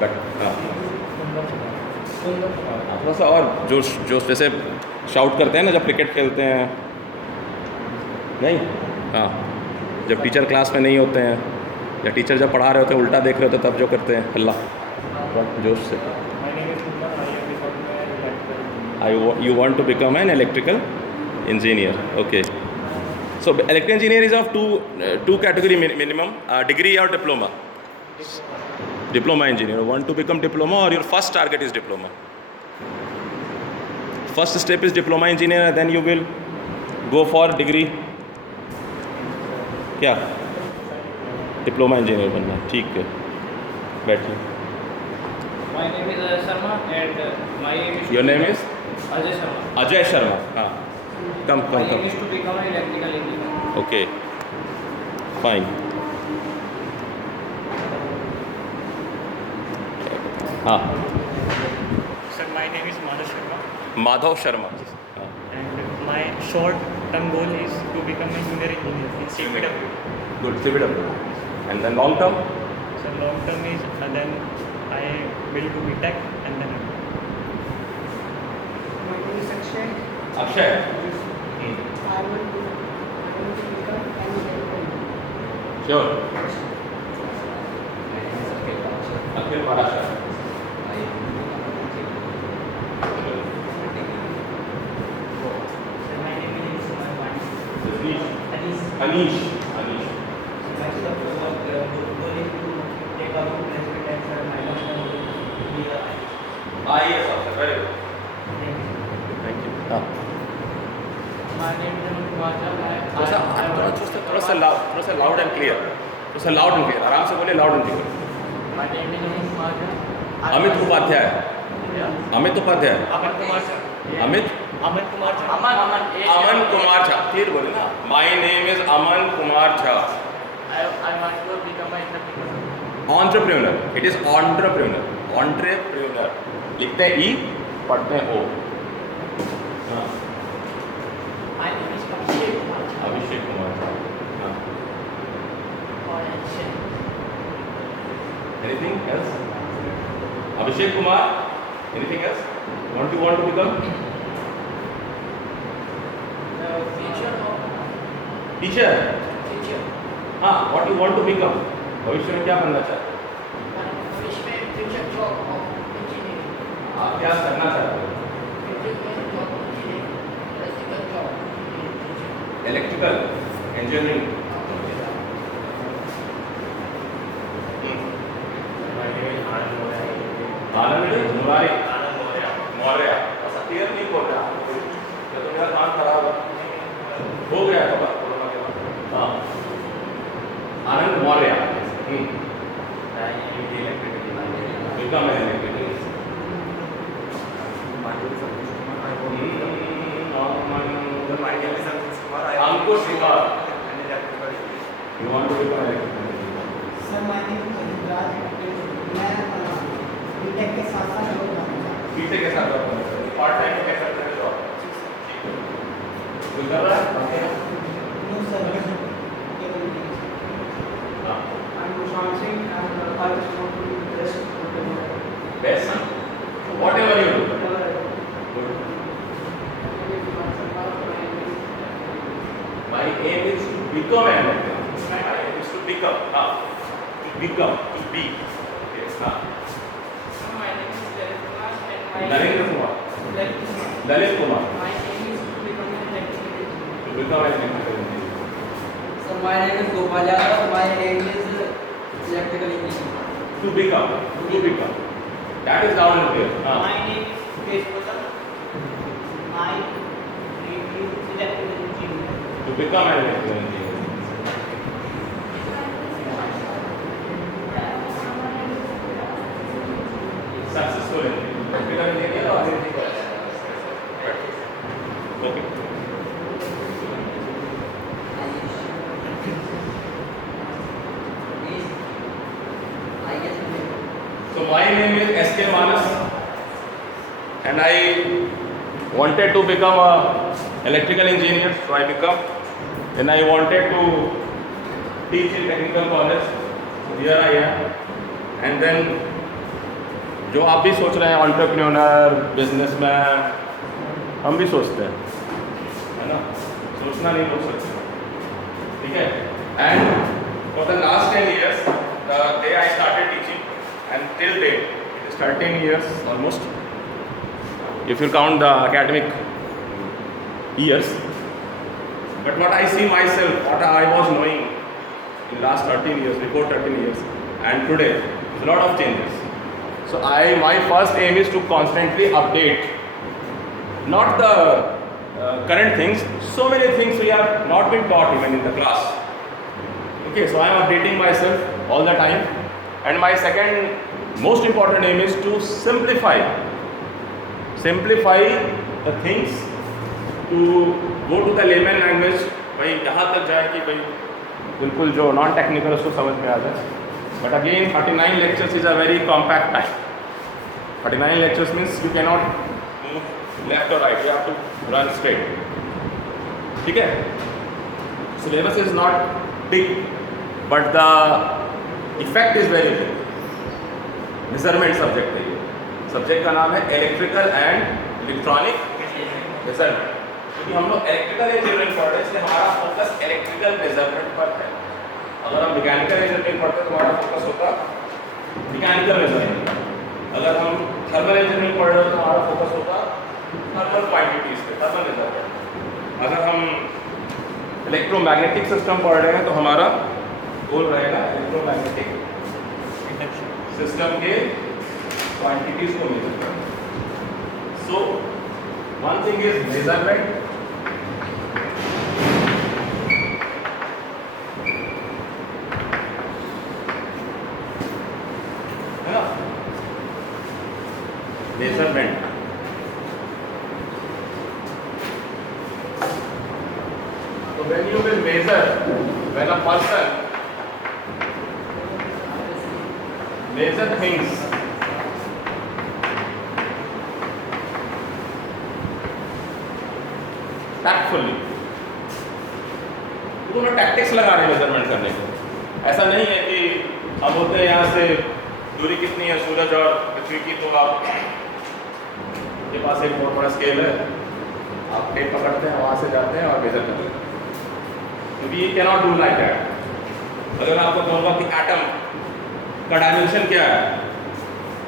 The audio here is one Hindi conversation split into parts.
बट हाँ, थोड़ा सा और जोश जोश, जैसे शाउट करते हैं ना जब क्रिकेट खेलते हैं, नहीं? हाँ, जब टीचर क्लास में नहीं होते हैं या टीचर जब पढ़ा रहे होते हैं उल्टा देख रहे होते हैं तब जो करते हैं हल्ला, जोश से। You want to become an electrical engineer. Okay. So electrical engineer is of two category minimum, degree or diploma. Diploma engineer. Want to become diploma, or your first target is diploma. First step is diploma engineer, and then you will go for degree. क्या? डिप्लोमा इंजीनियर बनना है, ठीक है, बैठिए। My name is Ajay Sharma and my aim is. Your name is? Ajay Sharma. Ajay Sharma, हाँ, कम My aim is to become an electrical engineer. Okay, fine. हाँ, Sir, my name is Madhav Sharma, Madhav Sharma, हाँ, and my short-term goal is to become a junior engineer in CPW. good, CPW. And then long term? So long-term is then I will do BTech and then. My name is Akshay. Akshay, I will become an electrical. Sure, Akhil Maharashtra, My name is Anish, Anish. Anish, My goal is to take up placement and sir, my long-term goal is to be a IAS officer, very good, thank you. हाँ, My name is Anup Kumar Jha. थोड़ा सा लाउड एंड क्लियर, थोड़ा सा लाउड एंड क्लियर, आराम से बोलिए, loud and clear. My name is Anup Kumar Jha. Amit Upadhyay, Amit Upadhyay, Aman Kumar Jha. Amit, Aman Kumar Jha. Aman Kumar Jha, clear बोले ना, my name is Aman Kumar Jha. I want to become an entrepreneur. Entrepreneur, it is entrepreneur, entrepreneur लिखते हैं ई, पढ़ते हैं ओ। हाँ, My name is Abhishek Kumar Jha. Abhishek Kumar Jha, हाँ, anything else? Abhishek Kumar, anything else? want to become Teacher. teacher? हाँ, what you want to become? भविष्य में क्या बनना चाहते हैं? आप क्या करना चाहते हो? Electrical engineering. आनंद मुरारी, मौर्य, ऐसा क्लियर नहीं बोल रहा, तो मेरा कान खराब हो गया था कोरोना के बाद। हाँ, Anand Maurya, become an electrical. Ankush Kumar, you want to become electrical? Sir, my name is Raj. मैं बीटेक के साथ साथ जॉब करना चाहता हूँ। पीछे के साथ पार्ट टाइम के साथ जॉब कर रहा है? No, sir. केवल engineering. हाँ, I'm Ushan Singh and I just want to be the best of the world. best, whatever you do. Whatever I do. Good. My name is My aim is to become an electrician. My aim is to become. To become. To be. Yes. My name is Lalit Kumar and my Narendra Kumar. Lalit Kumar. Lalit Kumar. My aim is to become an electrical engineer. To become an electrical engineer. So my name is Gopal Yadav. My aim is electrical engineer. To become. To become. That is loud and clear. My name is Mukesh Patel. My aim is electrical engineer. To become an electrical engineer. Successful engineer. Electrical engineer or anything else? Okay. So my name is S.K. Manas and I wanted to become a electrical engineer, so I become. Then I wanted to teach in technical college, so here I am. And then जो आप भी सोच रहे हैं, एंटरप्रेन्योर, बिजनेसमैन, हम भी सोचते हैं, है ना? सोचना नहीं रोक सकते, ठीक है? And for the last 10 years, the day I started teaching and till date, it is 13 years almost, if you count the academic years. But what I see myself, what I was knowing in last 13 years, before 13 years, and today, a lot of changes. So my first aim is to constantly update, not the current things. So many things we have not been taught even in the class. Okay, so I am updating myself all the time. And my second most important aim is to simplify the things, to go to the layman language, भाई यहाँ तक जाए कि भाई बिल्कुल जो नॉन टेक्निकल उसको समझ में आ जाए. But again, 39 lectures is a very compact time. 39 lectures means you cannot move left or right, you have to run straight. ठीक है? Syllabus is not big, but the effect is very big. Measurement subject है ये. Subject का नाम है इलेक्ट्रिकल एंड इलेक्ट्रॉनिक मेजरमेंट. क्योंकि हम लोग इलेक्ट्रिकल इंजीनियरिंग पढ़ रहे हैं, इसलिए हमारा फोकस इलेक्ट्रिकल मेजरमेंट पर है. अगर हम मैकेनिकल इंजीनियरिंग पढ़ते तो हमारा फोकस होता मैकेनिकल मेजरमेंट. अगर हम थर्मल इंजीनियरिंग पढ़ रहे हो तो हमारा फोकस होता थर्मल क्वांटिटीज पे, थर्मल मेजरमेंट. अगर हम इलेक्ट्रोमैग्नेटिक सिस्टम पढ़ रहे हैं तो हमारा गोल रहेगा इलेक्ट्रोमैग्नेटिक सिस्टम के क्वांटिटीज को मेजर करना. So one thing is measurement, है ना? Measurement so when you will measure, when a person measure things, tactfully, तो मैं टैक्टिक्स लगा रहे हैं मेजरमेंट करने को. ऐसा नहीं है कि हम होते हैं यहाँ से दूरी कितनी है सूरज और पृथ्वी की, तो आप के पास एक बहुत बड़ा स्केल है, आप टेप पकड़ते हैं, वहाँ से जाते हैं और मेजर करते हैं. We cannot do like that. अगर मैं आपको कहूँगा कि एटम का डायमेंशन क्या है,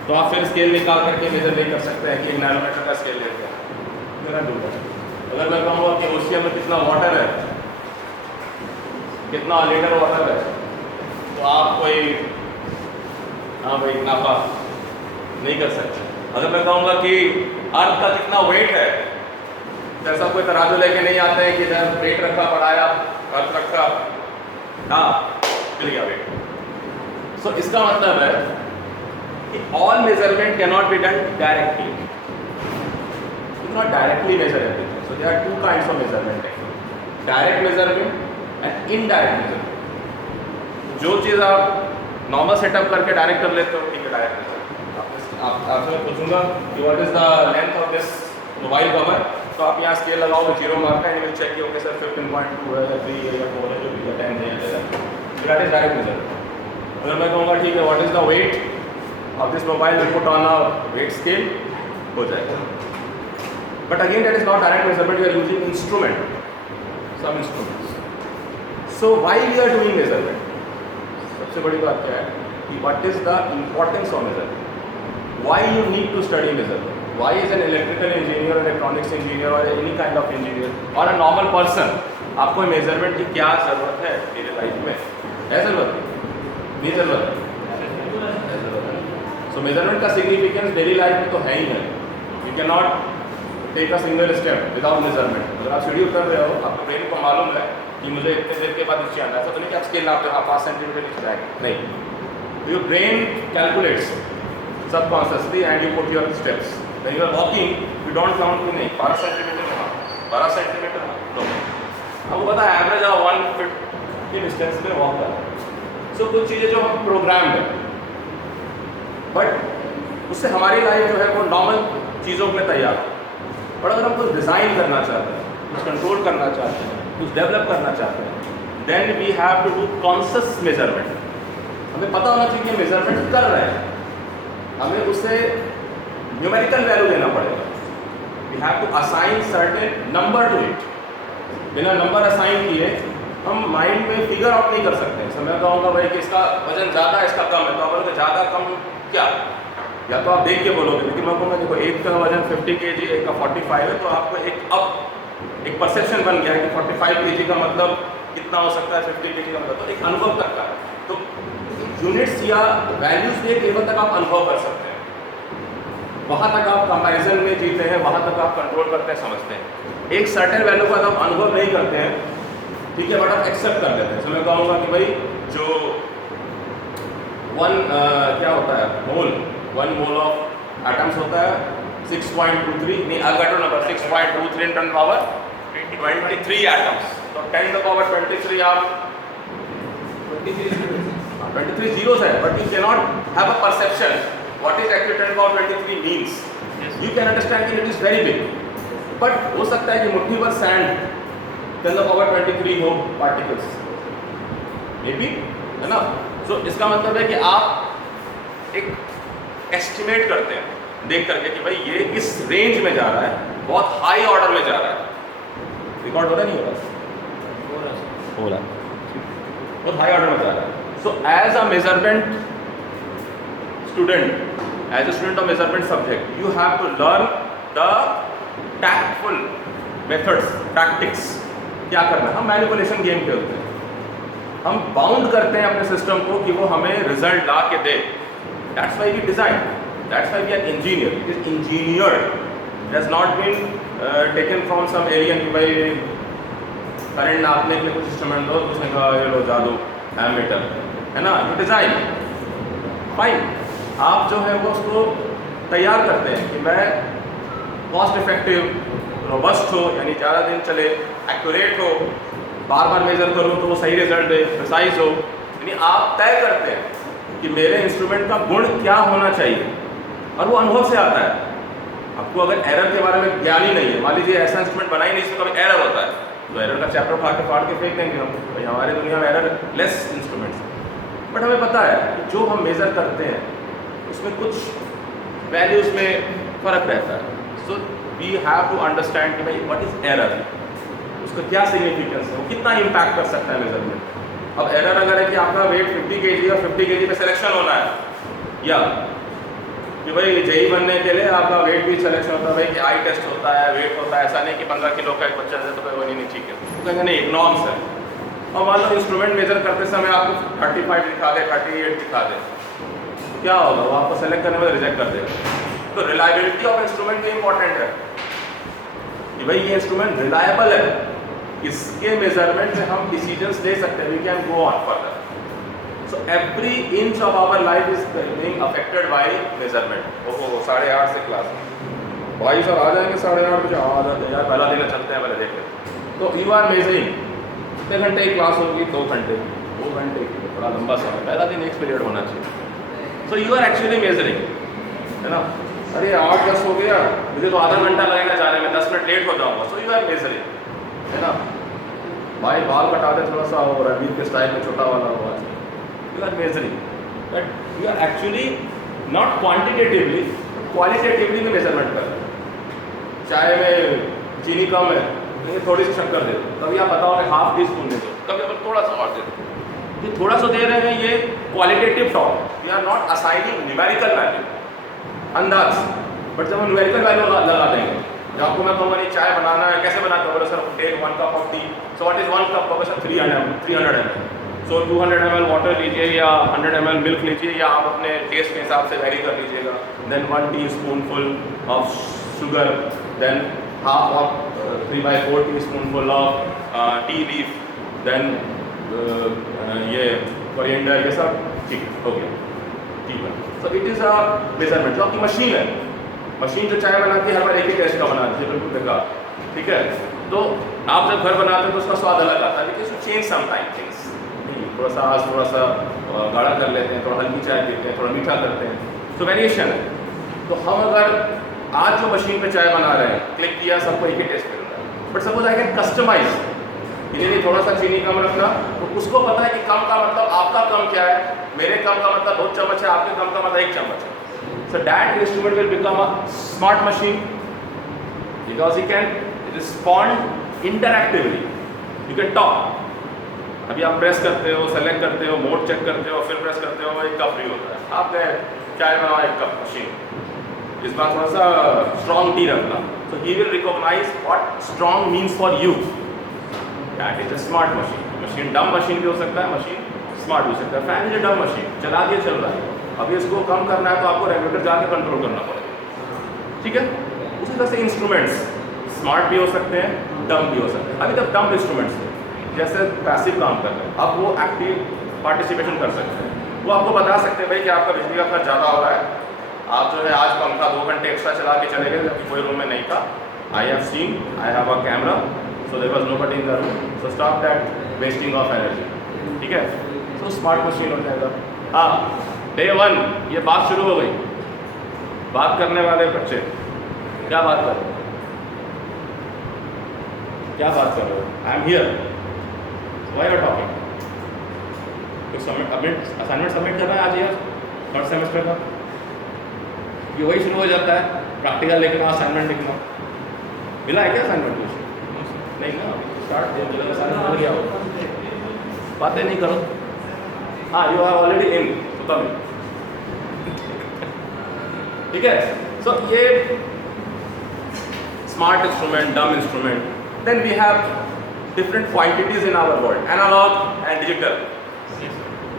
तो आप फिर स्केल निकाल करके मेजर नहीं कर सकते हैं कि 1 नैनोमीटर का स्केल लेते हैं. मेरा डू दैट. अगर मैं कहूँगा कि ओशियन में कितना वाटर है, कितना लीटर वाटर है, तो आप कोई हाँ भाई नापा नहीं कर सकते. अगर मैं कहूँगा कि अर्थ का कितना वेट है, जैसा कोई तराजू लेके नहीं आते हैं कि इधर वेट रखा बढ़ाया अर्थ रखा, हाँ मिल गया वेट. सो इसका मतलब है कि all measurement can not be done directly. You not directly measure everything. So there are two kinds of measurement, direct measurement and indirect measurement. जो चीज़ आप नॉर्मल सेटअप करके डायरेक्ट कर लेते हो, ठीक है, डायरेक्ट मेजरमेंट. आपसे मैं पूछूंगा कि what is the length of this mobile cover, तो आप यहाँ स्केल लगाओगे, 0 मार्क है, एंड चेक किया ओके सर 15.2 है या 3 है या 4 है, जो भी है 10 है या 11. That is direct measurement. अगर मैं कहूँगा ठीक है what is the weight of this mobile, put on a weight scale, हो जाएगा. But again that is not direct measurement. You are using instrument, some instruments. So why we are doing measurement? सबसे बड़ी बात क्या है कि what is the importance of measurement. Why you need to study measurement? Why is an electrical engineer, electronics engineer, or any kind of engineer, or a normal person, आपको मेजरमेंट की क्या ज़रूरत है मेरे लाइफ में? है ज़रूरत? नहीं ज़रूरत? सो मेजरमेंट का सिग्निफिकेंस डेली लाइफ में तो है ही है. You can not take a single step without measurement. अगर आप सीढ़ी उतर रहे हो, आपके ब्रेन को मालूम है कि मुझे इतने देर के बाद नीचे आना है, ऐसा तो नहीं कि आप स्केल नापते हो, आप 5 सेंटीमीटर नीचे जाएंगे, नहीं. Your brain calculates subconsciously and you put your steps. When you are walking, you don't count कि नहीं 12 सेंटीमीटर वहाँ, 12 सेंटीमीटर वहाँ. आपको पता है एवरेज आप 1 फीट की डिस्टेंस में वॉक कर रहे हैं. सो कुछ चीज़ें जो हम प्रोग्राम्ड है, बट उससे हमारी लाइफ जो है वो नॉर्मल चीज़ों में तैयार है. और अगर हम कुछ डिज़ाइन करना चाहते हैं, कुछ कंट्रोल करना चाहते हैं, कुछ डेवलप करना चाहते हैं, then we have to do conscious measurement. हमें पता होना चाहिए कि मेजरमेंट कर रहे हैं. हमें उसे न्यूमेरिकल वैल्यू देना पड़ेगा. We have to assign certain number to it. बिना नंबर असाइन किए हम माइंड में फिगर आउट नहीं कर सकते. सो मैं कहूँगा भाई कि इसका वजन ज़्यादा है, इसका कम है, तो आप बोलोगे ज़्यादा कम क्या, या तो आप देख के बोलोगे. लेकिन मैं कहूँगा देखो एक का वजन 50 kg, एक का 45 है, तो आपको एक परसेप्शन बन गया है कि 45 kg का मतलब कितना हो सकता है, 50 kg का मतलब, तो एक अनुभव तक का. तो यूनिट्स या वैल्यूज के लेवल तक आप अनुभव कर सकते हैं. वहाँ तक आप कंपैरिजन में जीते हैं, वहाँ तक आप कंट्रोल करते हैं, समझते हैं. एक सर्टेन वैल्यू का आप अनुभव नहीं करते हैं, ठीक है, बट आप एक्सेप्ट कर लेते हैं. सो मैं कहूँगा कि भाई जो क्या होता है मोल, 1 मोल ऑफ एटम्स होता है 6.23, नहीं अगर नंबर 6.23 इन 10 पावर 23 एटम्स. तो 10 द पावर 23 आप 23 zeros है, but you cannot have a perception what is actually 10 power 23 means. You can understand that it is very big, but हो सकता है कि मुट्ठी भर सैंड 10 the power 23 हो पार्टिकल्स, मे बी, है ना. सो इसका मतलब है कि आप एक एस्टिमेट करते हैं देख करके कि भाई ये इस रेंज में जा रहा है, बहुत हाई ऑर्डर में जा रहा है. रिकॉर्ड हो रहा नहीं हो रहा? हो रहा है, बहुत हाई ऑर्डर में जा रहा है. So as a measurement student, as a student of measurement subject, you have to learn the tactful methods, tactics. क्या करना है? हम मैनिपुलेशन गेम खेलते हैं, हम बाउंड करते हैं अपने सिस्टम को कि वो हमें रिजल्ट ला के दे. That's why we design, that's why we are engineer. It is engineered. It has not been taken from some alien कि भाई करंट नापने के लिए कुछ इंस्ट्रूमेंट दो, उसने कहा ये लो जादू एमीटर, है ना. ये डिज़ाइन फाइन. आप जो है वो उसको तैयार करते हैं कि मैं कॉस्ट इफेक्टिव, रोबस्ट हो, यानी ज़्यादा दिन चले, एक्यूरेट हो, बार बार मेजर करूँ तो वो सही रिजल्ट दे, प्रिसाइज हो. यानी आप तय करते हैं कि मेरे इंस्ट्रूमेंट का गुण क्या होना चाहिए, और वो अनुभव से आता है. आपको अगर एरर के बारे में ज्ञान ही नहीं है, मान लीजिए ऐसा इंस्ट्रूमेंट बना ही नहीं जिसमें कभी एरर होता है, तो एरर का चैप्टर फाड़ के फेंक देंगे हम. भाई हमारी दुनिया में एरर लेस इंस्ट्रूमेंट्स. बट हमें पता है कि जो हम मेज़र करते हैं उसमें कुछ वैल्यूज़ में फ़र्क रहता है. So we have to understand कि भाई व्हाट इज़ एरर, उसका क्या सिग्निफिकेंस है, वो कितना इम्पैक्ट कर सकता है मेजरमेंट. अब एरर अगर है कि आपका वेट 50 kg और 50 kg पे सिलेक्शन होना है, या कि भाई जेई बनने के लिए आपका वेट भी सिलेक्शन होता है, भाई कि आई टेस्ट होता है, वेट होता है, ऐसा नहीं कि 15 किलो का एक बच्चा है तो भाई वो नहीं ठीक है, तो कहेंगे नहीं नॉर्म्स है. और मान लो इंस्ट्रूमेंट मेजर करते समय आपको 35 दिखा दे, 38 दिखा दे, क्या होगा, वो आपको सेलेक्ट करने में रिजेक्ट कर देगा. तो रिलायबिलिटी ऑफ इंस्ट्रूमेंट भी इंपॉर्टेंट है कि भाई ये इंस्ट्रूमेंट रिलायबल है, इसके मेजरमेंट से हम डिसीजंस ले सकते हैं, we can go on further. So every inch of our life is being affected by measurement. ओहो 8:30 से क्लास, भाई सर आ जाएंगे 8:30 बजे, आ जाते यार, पहला दिन चलते हैं, पहले देखते हैं. तो यू आर मेजरिंग, कितने घंटे की क्लास होगी, 2 घंटे, 2 घंटे की थोड़ा लंबा समय, पहला दिन एक पीरियड होना चाहिए. So you are actually measuring, है ना. अरे 8-10 हो गया, मुझे तो आधा घंटा लगेगा जाने में, 10 मिनट लेट हो जाऊँगा. सो यू आर मेजरिंग, है ना. भाई बाल कटा दे थोड़ा सा, और रणवीर के स्टाइल में छोटा वाला हुआ, you are measuring. But you are actually not quantitatively, qualitatively में मेजरमेंट कर रहे हैं. चाय में चीनी कम है, तो थोड़ी सी शक्कर दे दो, कभी आप बताओ कि ½ टीस्पून दे दो, कभी आप थोड़ा सा और दे दो. ये थोड़ा सा दे रहे हैं, ये qualitative talk. We are not assigning numerical value, अंदाज. बट जब हम न्यूमेरिकल वैल्यू लगा देंगे, जब आपको मैं कहूँगा नहीं चाय बनाना है, कैसे बनाते हो, बोले sir take 1 cup of tea. So what is 1 cup, बोले sir 300 ml. So 200 ml water लीजिए या 100 ml मिल्क लीजिए, या आप अपने टेस्ट के हिसाब से वेरी कर लीजिएगा. Then 1 teaspoonful of sugar, then half of 3/4 teaspoonful of tea leaf, then ये कोरिएंडर, ये सब ठीक हो गया, ठीक है. So it is a measurement. जो आपकी मशीन है, मशीन जो चाय बनाती है हर बार एक ही टेस्ट का बनाती है, बिल्कुल बेकार, ठीक है. तो आप जब घर बनाते हैं तो उसका स्वाद अलग आता है, because you change some time things. थोड़ा सा आज थोड़ा सा गाढ़ा कर लेते हैं, थोड़ा हल्की चाय पीते हैं, थोड़ा मीठा करते हैं, तो वेरिएशन है. तो हम अगर आज जो मशीन पे चाय बना रहे हैं, क्लिक किया सबको एक ही टेस्ट मिल रहा है. But suppose I can customize, इन्हें थोड़ा सा चीनी कम रखना, तो उसको पता है कि कम का मतलब आपका कम क्या है, मेरे कम का मतलब 2 चम्मच है, आपके कम का मतलब 1 चम्मच है. So that instrument will become a smart machine because he can respond interactively. You can talk. अभी आप प्रेस करते हो, सेलेक्ट करते हो, मोड चेक करते हो, फिर प्रेस करते हो, एक कप फ्री होता है. आप गए चाय बनाओ, एक कप मशीन. इस बार थोड़ा सा स्ट्रॉन्ग टी रखना. So he will recognize what strong means for you. That is a smart machine. Machine डम मशीन भी हो सकता है, मशीन स्मार्ट भी हो सकता है. फैन इज डम मशीन, चला दिया चल रहा है. अभी इसको कम करना है तो आपको रेगुलेटर जाके कंट्रोल करना पड़ेगा. ठीक है. उसी तरह से इंस्ट्रूमेंट्स स्मार्ट भी हो सकते हैं, डम भी हो सकते हैं. अभी तक डम इंस्ट्रूमेंट्स जैसे पैसिव काम कर रहे हैं, अब वो एक्टिव पार्टिसिपेशन कर सकते हैं. वो आपको बता सकते हैं भाई कि आपका बिजली का खर्च ज़्यादा हो रहा है, आप जो है आज पंखा 2 घंटे एक्स्ट्रा चला के चले गए जबकि कोई रूम में नहीं था. I have seen, I have a camera, so there was nobody in the room, so stop that wasting of energy. ठीक है. तो स्मार्ट मशीन हो जाएगा. हाँ, डे 1 ये बात शुरू हो गई. बात करने वाले बच्चे क्या बात कर रहे हो? क्या बात कर रहे हो? I am here. Why you are talking? कुछ असाइनमेंट सबमिट कर रहा है आज ये थर्ड सेमेस्टर का. ये वही शुरू हो जाता है, प्रैक्टिकल लिखना, असाइनमेंट लिखना. मिला है क्या असाइनमेंट कुछ? नहीं ना. स्टार्ट असाइनमेंट मिल गया हो. बातें नहीं करो. हाँ, यू आर ऑलरेडी इन. तो कम. ठीक है. सो ये smart instrument, dumb instrument. Then we have different quantities in our world, analog and digital.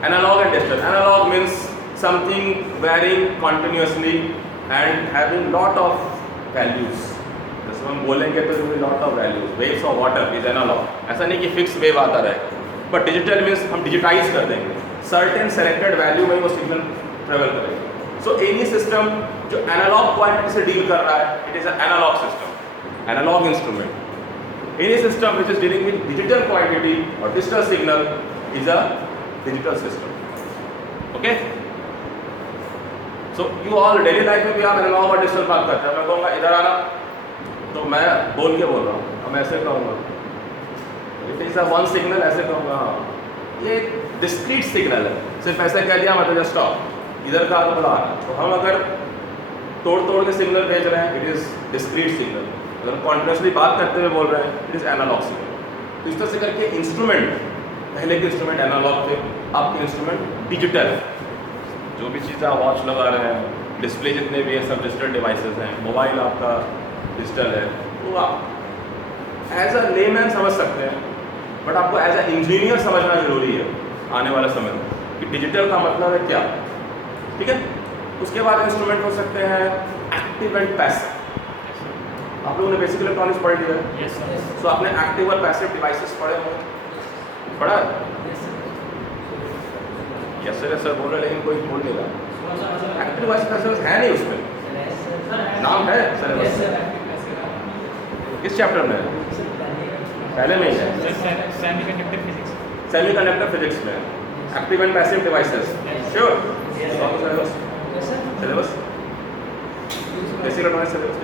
Analog and digital. Analog means something varying continuously and having lot of values. जैसे हम बोलेंगे तो lot of values. Waves of water is analog. ऐसा नहीं कि fixed wave आता रहेगा. But digital means हम digitize कर देंगे. Certain selected value में वो signal travel करेगा. So any system जो analog quantity से deal कर रहा है, it is an analog system, analog instrument. Any system which is dealing with digital quantity or digital signal is a digital system. Okay? So you all daily life में भी आप एनालॉग और डिजिटल बात करते हैं. मैं कहूँगा इधर आना तो मैं बोल के बोल रहा हूँ, अब मैं ऐसे कहूँगा. It is a one signal, ऐसे कहूँगा. ये डिस्क्रीट सिग्नल है. सिर्फ ऐसे कह दिया मतलब जस्ट स्टॉप, इधर का तो बुला. तो हम अगर तोड़ के सिग्नल भेज रहे हैं, इट इज़ डिस्क्रीट सिग्नल. अगर कॉन्टिन्यूसली बात करते हुए बोल रहे हैं, इट इज़ एनालॉग सिग्नल. तो इस तरह से करके इंस्ट्रूमेंट, पहले के इंस्ट्रूमेंट एनालॉग थे, अब के इंस्ट्रूमेंट डिजिटल. जो भी चीज़ आप वॉच लगा रहे हैं, डिस्प्ले जितने भी है सब डिजिटल डिवाइसेस हैं. मोबाइल आपका डिजिटल है. तो आप एज अ लेमैन समझ सकते हैं, बट आपको एज अ इंजीनियर समझना जरूरी है आने वाले समय में कि डिजिटल का मतलब है क्या. ठीक है. उसके बाद इंस्ट्रूमेंट हो सकते हैं एक्टिव एंड पैसिव. आप लोगों ने बेसिक इलेक्ट्रॉनिक्स पढ़ लिया है. Yes, sir. सो आपने एक्टिव और पैसिव डिवाइसेस पढ़े होंगे. पढ़ा? यस सर बोल रहे लेकिन कोई बोल नहीं रहा. एक्टिव डिवाइस पैसिव है नहीं उसमें. नाम है सिलेबस. किस चैप्टर में है? पहले में ही है. Semiconductor physics. सेमीकंडक्टर फिजिक्स में active and passive devices. Sure. Syllabus basic electronics syllabus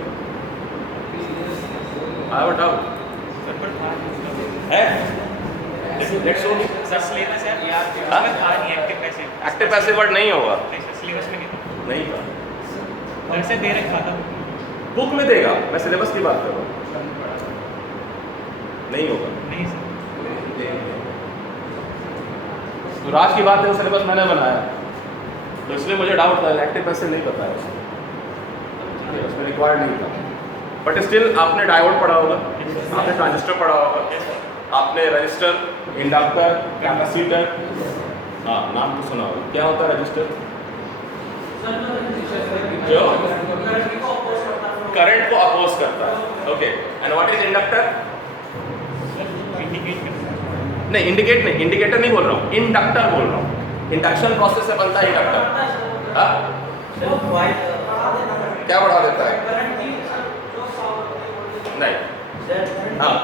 I have a doubt. Sir, but है? Let's show me. Sir syllabus है यार. हाँ? था नहीं active passive. Active passive word नहीं होगा. नहीं सर, सिलेबस में नहीं था. नहीं था. घर से दे रखा था. बुक में देगा. मैं सिलेबस की बात कर रहा हूँ. नहीं होगा. नहीं सर. तो राज की बात है, वो सिलेबस मैंने बनाया तो इसलिए मुझे डाउट था. एक्टिव पैसिव नहीं पता है उसमें रिक्वायर्ड नहीं था. बट स्टिल आपने डायोड पढ़ा होगा, आपने ट्रांजिस्टर पढ़ा होगा, आपने रजिस्टर, इंडक्टर, कैपेसिटर. हाँ, नाम तो सुना होगा. क्या होता है रजिस्टर? जो करंट को अपोज करता है. Okay. And what is inductor? Indicate करता है. नहीं, इंडिकेट नहीं, इंडिकेटर नहीं बोल रहा हूँ, इंडक्टर बोल रहा हूँ. इंडक्शन प्रोसेस से बनता है इंडक्टर. हाँ, क्या बढ़ा देता है? नहीं. हाँ,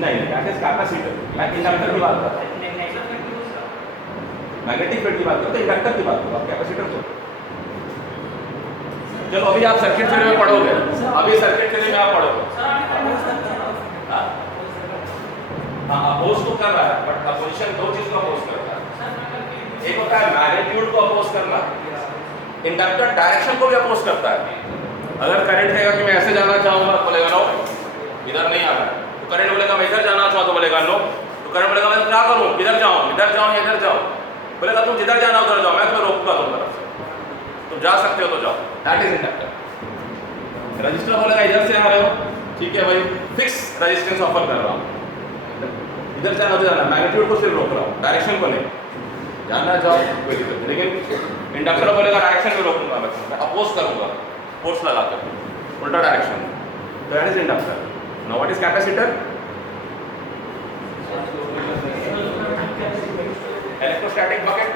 नहीं कैपेसिटर. मैं इंडक्टर की बात कर रहा हूँ. मैग्नेटिक फील्ड की बात करो तो इंडक्टर की बात करो, आप कैपेसिटर को. चलो अभी आप सर्किट थ्योरी में पढ़ोगे. अभी सर्किट थ्योरी में आप पढ़ोगे. हाँ, अपोज तो कर रहा है, बट अपोजिशन दो चीज को अपोज करता है. एक होता होता है मैग्नीट्यूड को अपोज करना, इंडक्टर डायरेक्शन को भी अपोज करता है। अगर करंट कहेगा कि मैं ऐसे जाना चाहूँगा तो बोलेगा नो, इधर नहीं आना है। तो करंट बोलेगा मैं इधर जाना चाहूँ तो बोलेगा नो। तो करंट बोलेगा मैं क्या करूँ, इधर जाऊँ या इधर जाऊँ, बोलेगा तुम जिधर जाना उधर जाओ, मैं तुम्हें रोकूंगा तुम तरफ से, तुम जा सकते हो तो जाओ। That is inductor. रजिस्टर बोलेगा इधर से आ रहे हो, ठीक है भाई, फिक्स रेजिस्टेंस ऑफर कर रहा हूँ, इधर जाना उधर जाना, मैग्नीट्यूड को सिर्फ रोक रहा हूँ, डायरेक्शन को नहीं, जाना जाओ कोई दिक्कत नहीं। लेकिन इंडक्टर बोलेगा डायरेक्शन में रोकूंगा, मैं अपोज करूंगा फोर्स लगा कर उल्टा डायरेक्शन। तो that is inductor. Now what is capacitor? Electrostatic bucket.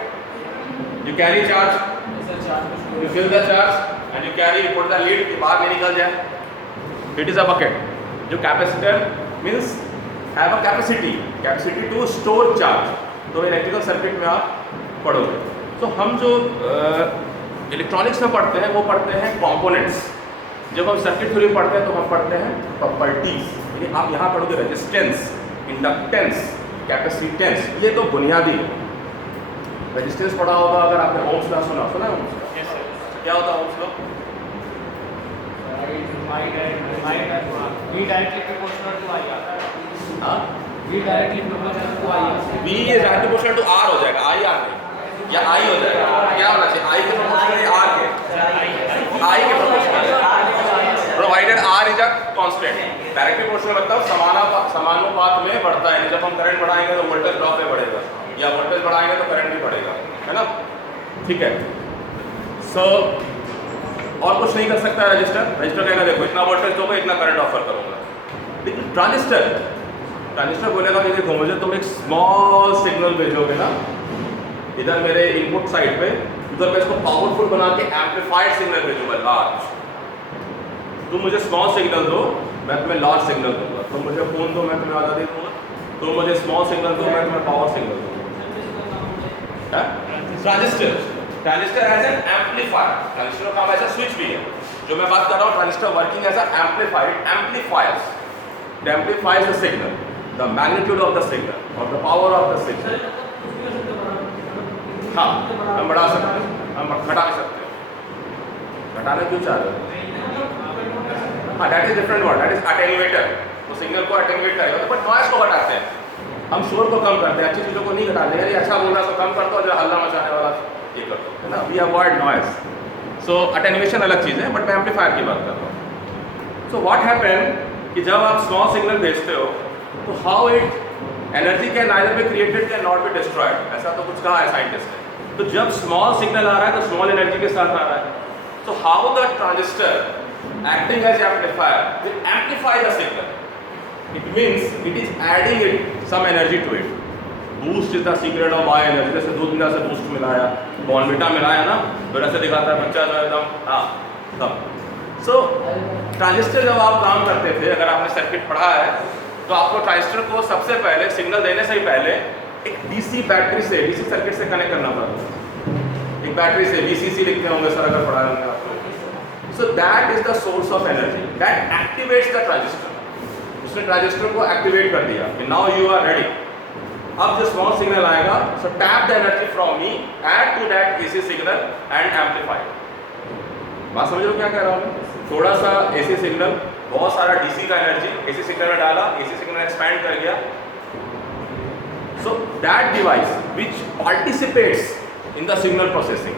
You carry charge, you fill the charge and you carry, you put the lid कि बाहर नहीं निकल जाए. It is a bucket. जो capacitor means have a capacity to store charge. तो इलेक्ट्रिकल सर्किट में आप पढ़ोगे। तो हम जो इलेक्ट्रॉनिक्स में पढ़ते हैं वो पढ़ते हैं कंपोनेंट्स। जब हम सर्किट थ्योरी पढ़ते हैं तो हम पढ़ते हैं प्रॉपर्टीज। यानी आप यहाँ पढ़ोगे रेजिस्टेंस, इंडक्टेंस, कैपेसिटेंस, ये तो बुनियादी है। रेजिस्टेंस पढ़ा होगा अगर आपने ओम्स लॉ सुना है ओम्स लॉ? Yes, sir. क्या होता है Ohm's law? V directly proportional to I. हाँ, V directly proportional to I. V is directly proportional to R हो जाएगा, I R नहीं, या I हो जाएगा, क्या होना चाहिए? I के प्रोपोर्शनल या R के? I के proportional, provided R is a constant. Directly proportional मतलब समानुपात में बढ़ता है। जब हम करंट बढ़ाएंगे तो वोल्टेज ड्रॉप में बढ़ेगा, या वोल्टेज बढ़ाएंगे तो करंट भी बढ़ेगा, है ना? ठीक है। सो और कुछ नहीं कर सकता रजिस्टर कहेगा देखो इतना वोल्टेज दोगे इतना करंट ऑफर करूंगा। लेकिन ट्रांजिस्टर बोलेगा कि देखो मुझे तुम एक स्मॉल सिग्नल भेजोगे ना इधर मेरे इनपुट साइड पे, उधर मैं इसको पावरफुल बना के एम्पलीफाइड सिग्नल भेजूंगा लार्ज। तुम मुझे स्मॉल सिग्नल दो मैं तुम्हें लार्ज सिग्नल दूंगा, तुम मुझे फोन दो मैं तुम्हें आज़ादी दूंगा, तुम मुझे स्मॉल सिग्नल दो मैं तुम्हें पावर सिग्नल दूंगा। Transistor as an amplifier, transistor का ऐसा स्विच भी है जो मैं बात कर रहा हूँ। Transistor working as a amplifiers, it amplifies the signal, the magnitude of the signal or the power of the signal. हाँ, हम बढ़ा सकते हैं, हम घटा भी सकते हैं। घटाना क्यों चाह रहे हो? हाँ, that is different word, that is attenuator. वो सिग्नल को अटेन्यूएट करेगा, बट नॉइस को घटाते हैं। हम शोर को कम करते हैं, अच्छी चीज़ों को नहीं घटाते। यार ये अच्छा बोल रहा है तो कम करते हो, जो हल्ला मचाने वाला ये करते हो, है ना? We avoid noise. So attenuation अलग चीज़ है, बट मैं एम्पलीफायर की बात कर रहा हूँ। So what happened कि जब आप स्मॉल सिग्नल भेजते हो तो how it energy can neither be created can not be destroyed, ऐसा तो कुछ कहा है साइंटिस्ट ने। तो जब स्मॉल सिग्नल आ रहा है तो स्मॉल एनर्जी के साथ आ रहा है। तो how the transistor acting as amplifier will amplify the signal, it means it is adding it some energy to it. Boost is the secret of high energy. जैसे दूध मिला से बूस्ट मिलाया, बॉर्नविटा मिलाया ना, तो ऐसे दिखाता है बच्चा जो एकदम हाँ तब। सो ट्रांजिस्टर जब आप काम करते थे, अगर आपने सर्किट पढ़ा है तो आपको ट्रांजिस्टर को सबसे पहले सिग्नल देने से ही पहले एक डीसी बैटरी से, डीसी सर्किट से कनेक्ट करना पड़ता। एक बैटरी से, VCC लिखते होंगे सर अगर पढ़ा होंगे आपको। So that is the source of energy that activates the transistor. उसने ट्रांजिस्टर को एक्टिवेट कर दिया कि नाउ यू आर रेडी। अब जो स्मॉल सिग्नल आएगा, so tap the energy from me, add to that AC signal and amplify. बात समझ लो क्या कह रहा हूँ? थोड़ा सा एसी सिग्नल, बहुत सारा डीसी का एनर्जी एसी सिग्नल में डाला, एसी सिग्नल एक्सपैंड कर गया। So that device which participates in the signal processing,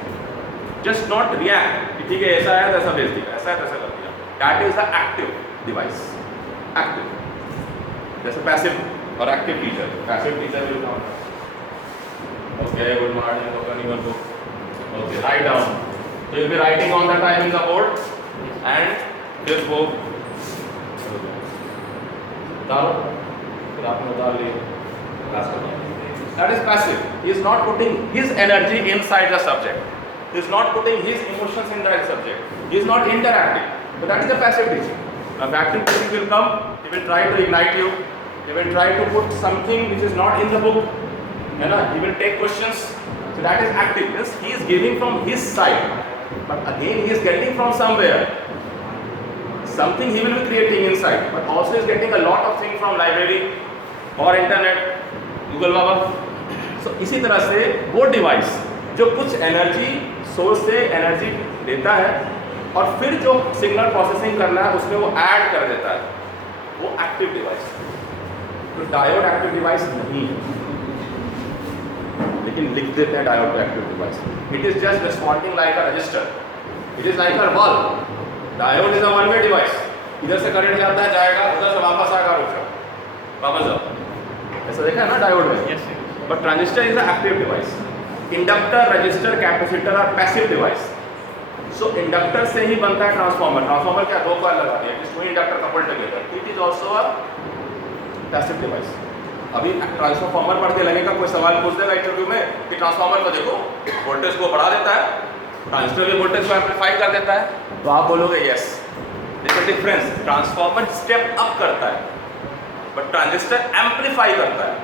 just not react, ठीक है ऐसा है तो ऐसा भेज दिया, ऐसा है तो ऐसा कर दिया, that is the active device. Active जैसे पैसिव और active teacher. Passive teacher will come, okay good morning, open your book, okay write down. So you'll be writing on the time in the board and this book. डालो, फिर आपने डाल लिया। That is passive. He is not putting his energy inside the subject. He is not putting his emotions in that subject. He is not interacting. So that is the passive teaching. Now active teaching will come. He will try to ignite you. He will try to put something which is not in the book. है ना? He will take questions. So that is active. Means he is giving from his side. But again he is getting from somewhere. Something he will be creating inside, but also is getting a lot of things from library or internet, Google Baba. So इसी तरह से वो डिवाइस जो कुछ एनर्जी सोर्स से एनर्जी लेता है और फिर जो सिग्नल प्रोसेसिंग करना है उसमें वो ऐड कर देता है, वो एक्टिव डिवाइस। तो डायोड एक्टिव डिवाइस नहीं है, लेकिन लिख देते हैं डायोड को active device. It is just responding like a resistor, it is like a bulb. Diode is a one way device, इधर से करंट जाता है जाएगा, उधर से वापस आएगा, रुक जाओ वापस जाओ, ऐसा देखा है ना डायोड में। Yes, sir. But transistor is a active device. Inductor, resistor, capacitor are passive device. So inductor से ही बनता है ट्रांसफार्मर। ट्रांसफार्मर क्या, दो कॉइल लगा दिया, it is inductor coupled together, it is also a passive device. अभी ट्रांसफार्मर पढ़ के लगेगा, कोई सवाल पूछ देगा इंटरव्यू में कि ट्रांसफार्मर को देखो वोल्टेज को बढ़ा देता है, ट्रांजिस्टर भी वोल्टेज को एम्पलीफाई कर देता है, तो आप बोलोगे yes. There is difference, transformer step up करता है बट ट्रांजिस्टर एम्पलीफाई करता है।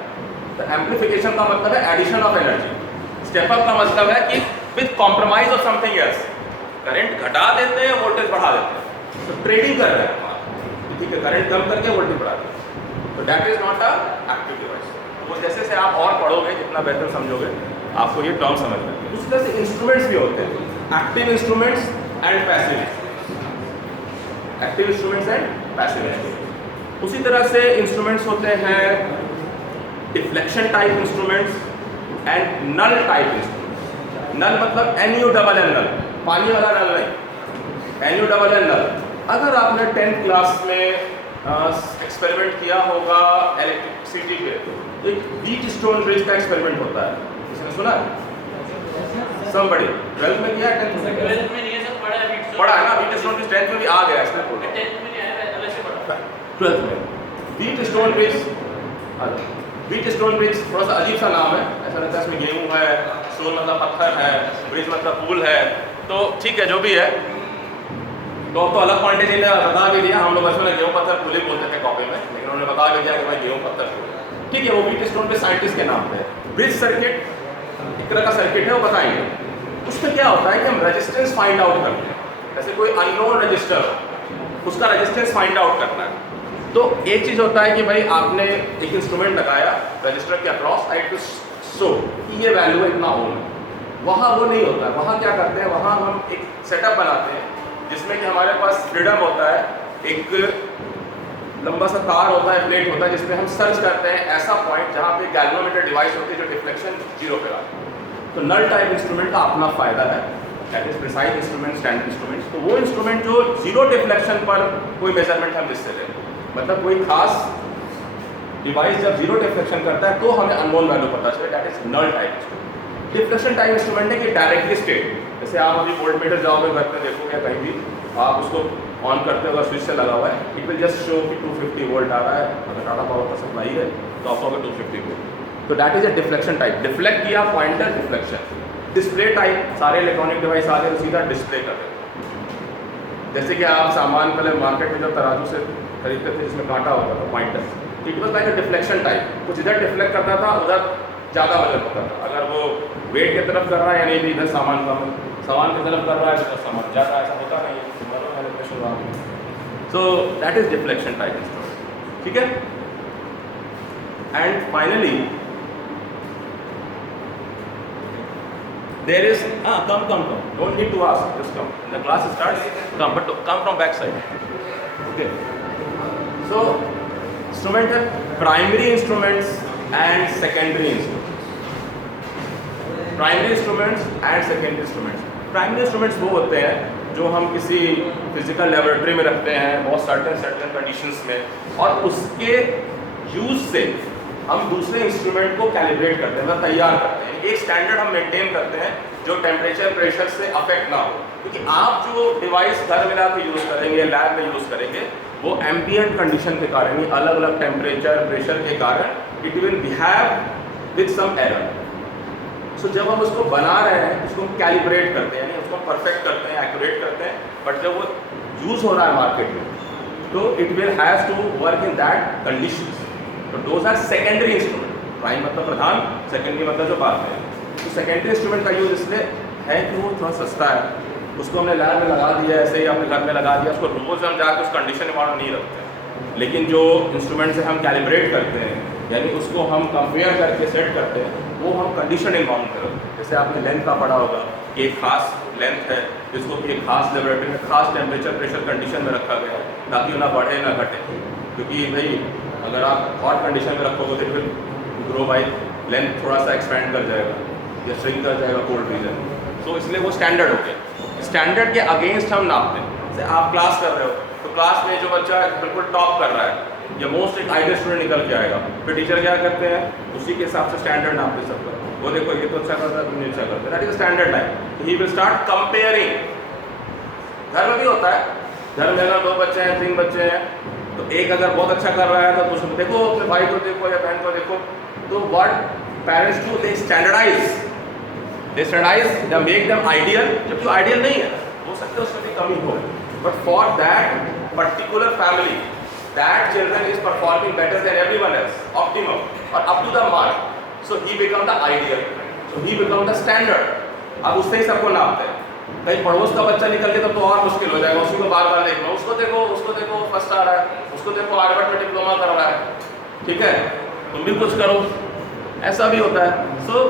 तो एम्पलीफिकेशन का मतलब है addition of energy, step up का मतलब है कि with compromise of something else, current घटा देते हैं वोल्टेज बढ़ा देते हैं, तो ट्रेडिंग कर रहे हैं, ठीक है, करंट कम करके वोल्टेज बढ़ा देते हैं, तो that is not a active device. तो वो जैसे से आप और पढ़ोगे जितना बेहतर समझोगे आपको ये टर्म समझ में आएगी। उसी तरह से इंस्ट्रूमेंट्स भी होते हैं, active instruments and passive, active instruments and passive instruments. उसी तरह से इंस्ट्रूमेंट्स होते हैं deflection type instruments and null type instruments. Null मतलब NU-double-N नल, पानी वाला नल नहीं, NU-double-N नल। अगर आपने 10th क्लास में एक्सपेरिमेंट किया होगा इलेक्ट्रिसिटी पे, तो एक बीट स्टोन ब्रिज का एक्सपेरिमेंट होता है, किसी ने सुना है? Somebody 12th में किया है, 10th में किया है? 12th में नहीं है सर, पढ़ा है बीट पढ़ा है ना, बीट स्टोन ब्रिज 10th में भी आ गया इसमें बोलो। 10th में नहीं आया, अलग से पढ़ा। 12th में Wheatstone bridge, Wheatstone bridge थोड़ा सा अजीब सा नाम है, ऐसा लगता है इसमें गेहूँ है, स्टोन मतलब पत्थर है, ब्रिज मतलब पुल है, तो ठीक है जो भी है। तो अलग पॉइंट जी ने बता भी दिया, हम लोग बचपन में गेहूँ पत्थर पुल ही बोलते थे कॉपी में, लेकिन उन्होंने बता भी दिया कि भाई गेहूँ पत्थर पुल, ठीक है। वो बीट स्टोन ब्रिज साइंटिस्ट के नाम पे है। ब्रिज सर्किट एक तरह का सर्किट है, वो बताएंगे। उसमें क्या होता है कि हम रेजिस्टेंस फाइंड आउट करते हैं, जैसे कोई अननोन रजिस्टर, उसका रेजिस्टेंस फाइंड आउट करना है। तो एक चीज़ होता है कि भाई आपने एक इंस्ट्रूमेंट लगाया रजिस्टर के अक्रॉस, आई टू शो कि ये वैल्यू है इतना ओम। वहाँ वो नहीं होता है, वहाँ क्या करते हैं, वहाँ हम एक सेटअप बनाते हैं जिसमें कि हमारे पास फ्रीडम होता है, एक लंबा सा तार होता है, प्लेट होता है, जिसमें हम सर्च करते हैं ऐसा पॉइंट जहाँ पे गैल्वेनोमीटर डिवाइस होती है जो डिफ्लेक्शन 0 पे आती है। तो नल टाइप इंस्ट्रूमेंट का अपना फ़ायदा है, that is precise instrument, standard instrument. तो वो इंस्ट्रूमेंट जो 0 डिफ्लेक्शन पर कोई मेजरमेंट हम जिससे लें, मतलब कोई खास डिवाइस जब 0 डिफ्लेक्शन करता है तो हमें अननोन वैल्यू पता चले, that is null type instrument. Deflection type instrument है कि डायरेक्टली स्टेट, जैसे आप अभी वोल्ट मीटर जाओगे घर पे देखोगे कहीं भी, आप उसको ऑन करते हो, स्विच से लगा हुआ है, इट विल जस्ट शो कि 250 वोल्ट आ रहा है, अगर टाटा पावर का सप्लाई है तो आप होगा 250 वोल्ट। तो that is a deflection type, deflect किया पॉइंटर, डिफ्लेक्शन। डिस्प्ले टाइप, सारे इलेक्ट्रॉनिक डिवाइस आ गए तो सीधा डिस्प्ले कर देते, जैसे कि आप सामान पहले मार्केट में जब तराजू से खरीदते थे जिसमें कांटा होता था pointer, it was like a deflection type, कुछ इधर डिफ्लेक्ट करता था, उधर ज़्यादा वजन होता था, अगर वो वेट की तरफ कर रहा है यानी भी इधर सामान कम, सामान की तरफ कर रहा है तो सामान ज़्यादा, ऐसा होता नहीं है। So that is deflection type instrument, ठीक है। And finally there is come don't need to ask, just come when the class starts, come, but come from back side, okay। So instrument है primary instruments and secondary instruments, primary instruments and secondary instruments। primary instruments वो होते हैं जो हम किसी फिजिकल लेबोरेटरी में रखते हैं बहुत सर्टेन कंडीशंस में, और उसके यूज से हम दूसरे इंस्ट्रूमेंट को कैलिब्रेट करते हैं, मतलब तैयार करते हैं, एक स्टैंडर्ड हम मेंटेन करते हैं जो टेम्परेचर प्रेशर से अफेक्ट ना हो, क्योंकि आप जो डिवाइस घर में लाकर यूज़ करेंगे, लैब में यूज़ करेंगे, वो एम्बिएंट कंडीशन के कारण ही अलग अलग टेम्परेचर प्रेशर के कारण it will behave with some error. So जब हम उसको बना रहे हैं उसको हम कैलिब्रेट करते हैं, यानी उसको परफेक्ट करते हैं, एक्यूरेट करते हैं, बट जब वो यूज़ हो रहा है मार्केट में तो it will has to work in that conditions. तो those are secondary instrument, prime मतलब प्रधान, सेकेंडरी मतलब जो बाद में। तो सेकेंडरी इंस्ट्रूमेंट का यूज़ इसलिए है कि वो थोड़ा सस्ता है, उसको हमने लैब में लगा दिया, ऐसे ही अपने घर में लगा दिया, उसको रोज़ हम जाकर उस कंडीशन में नहीं रखते हैं। लेकिन जो इंस्ट्रूमेंट से हम कैलिब्रेट करते हैं, यानी उसको हम कंपेयर करके सेट करते हैं, वो हम कंडीशन इन्वॉल्व करें। जैसे आपने लेंथ का पढ़ा होगा कि एक खास लेंथ है जिसको कि एक खास लेबोरेटरी में खास टेम्परेचर प्रेशर कंडीशन में रखा गया है ताकि वो ना बढ़े ना घटे, क्योंकि भाई अगर आप हॉट कंडीशन में रखोगे तो फिर ग्रो बाई लेंथ थोड़ा सा एक्सपेंड कर जाएगा या श्रिंक कर जाएगा कोल्ड रीजन। तो इसलिए वो स्टैंडर्ड हो गया। स्टैंडर्ड के अगेंस्ट हम नापते हैं। जैसे आप क्लास कर रहे हो तो क्लास में जो बच्चा बिल्कुल टॉप कर रहा है या मोस्ट एक आइडियल स्टूडेंट निकल के आएगा, फिर टीचर क्या करते हैं उसी के हिसाब से स्टैंडर्ड नापते सबका। वो देखो ये तो अच्छा करता है, तुम नहीं अच्छा करते, that is standard line. He will start comparing. घर में भी होता है, घर में अगर 2 बच्चे हैं 3 बच्चे हैं तो एक अगर बहुत अच्छा कर रहा है तो उसको देखो, अपने भाई को देखो या बहन को देखो। तो what parents do, they standardize, they make them ideal, जबकि आइडियल नहीं है, हो सकता है उसमें भी कमी हो, but for that particular family that children is performing better than everyone else, optimum or up to the mark, so he become the ideal, so he become the standard। अब उससे ही सबको नापते हैं। कहीं पड़ोस का बच्चा निकल के तो और मुश्किल हो जाएगा, उसी को बार बार देखना, उसको देखो फर्स्ट आ रहा है, उसको देखो हार्वर्ड में डिप्लोमा कर रहा है, ठीक है तुम भी कुछ करो, ऐसा भी होता है। सो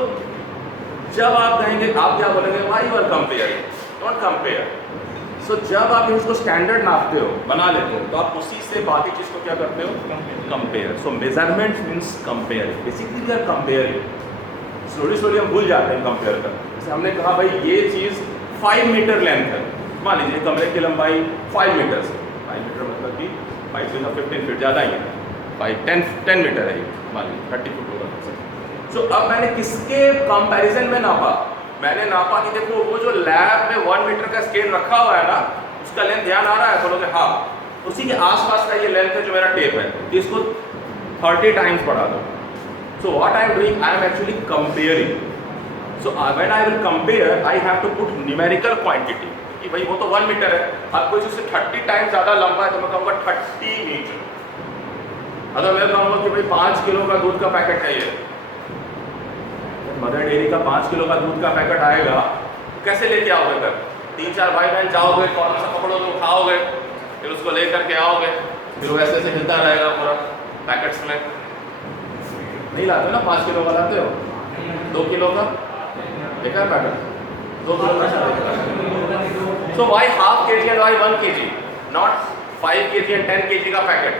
जब आप कहेंगे, आप क्या बोलेंगे, why you are comparing, don't compare. So जब आप इसको स्टैंडर्ड नापते हो, बना लेते हो, तो आप उसी से बाकी चीज़ को क्या करते हो, compare. So measurement means comparing, basically we are comparing. Slowly हम भूल जाते हैं कंपेयर कर। जैसे हमने कहा भाई ये चीज़ 5 मीटर लेंथ है, मान लीजिए कमरे की लंबाई 5 मीटर से, 5 मीटर मतलब कि 5 से 15 फीट ज़्यादा ही है, 10 मीटर है ये, मान लीजिए 30 फुट होगा। सो अब मैंने किसके कंपैरिजन में नापा, मैंने नापा कि देखो वो जो लैब में 1 मीटर का स्केल रखा हुआ है ना, उसका लेंथ ध्यान आ रहा है, बोलोगे हाँ, उसी के आसपास का ये लेंथ है जो मेरा टेप है, इसको 30 टाइम्स बढ़ा दो। So what I am doing, I am actually comparing. So when I will compare I have to put numerical quantity कि भाई वो तो 1 मीटर है, अब कोई उससे 30 टाइम्स ज़्यादा लंबा है तो मैं कहूँगा 30 मीटर। अगर मैं कहूँगा कि भाई 5 किलो का दूध का पैकेट है ये, मदर डेयरी का 5 किलो का दूध का पैकेट आएगा, कैसे लेके आओगे घर? 3-4 भाई बहन जाओगे, कॉर्नर से पकड़ोगे, उठाओगे, फिर उसको ले करके आओगे, फिर वो ऐसे ऐसे हिलता रहेगा पूरा पैकेट्स में। नहीं लाते ना, 5 किलो का लाते हो, 2 किलो का देखा पैकेट, 2 किलो का। So why half kg and why 1 kg, not 5 kg and 10 kg का पैकेट।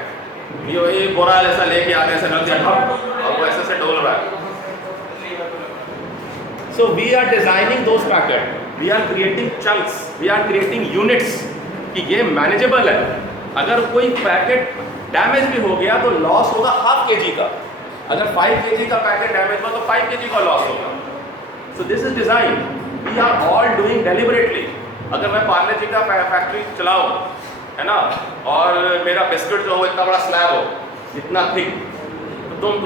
ये बोरा ऐसा लेके आगे ऐसे रख दिया और वो ऐसे डोल रहा है। So we are designing those packets, we are creating chunks, we are creating units कि ये manageable है। अगर कोई पैकेट डैमेज भी हो गया तो लॉस होगा हाफ kg का, अगर 5 kg का पैकेट डैमेज हुआ तो 5 kg का लॉस होगा। So this is design, we are all doing deliberately। अगर मैं पार्ले जी का फैक्ट्री चलाऊँ, है ना, और मेरा बिस्किट जो हो इतना बड़ा स्लैब हो, इतना थिक, तो तुम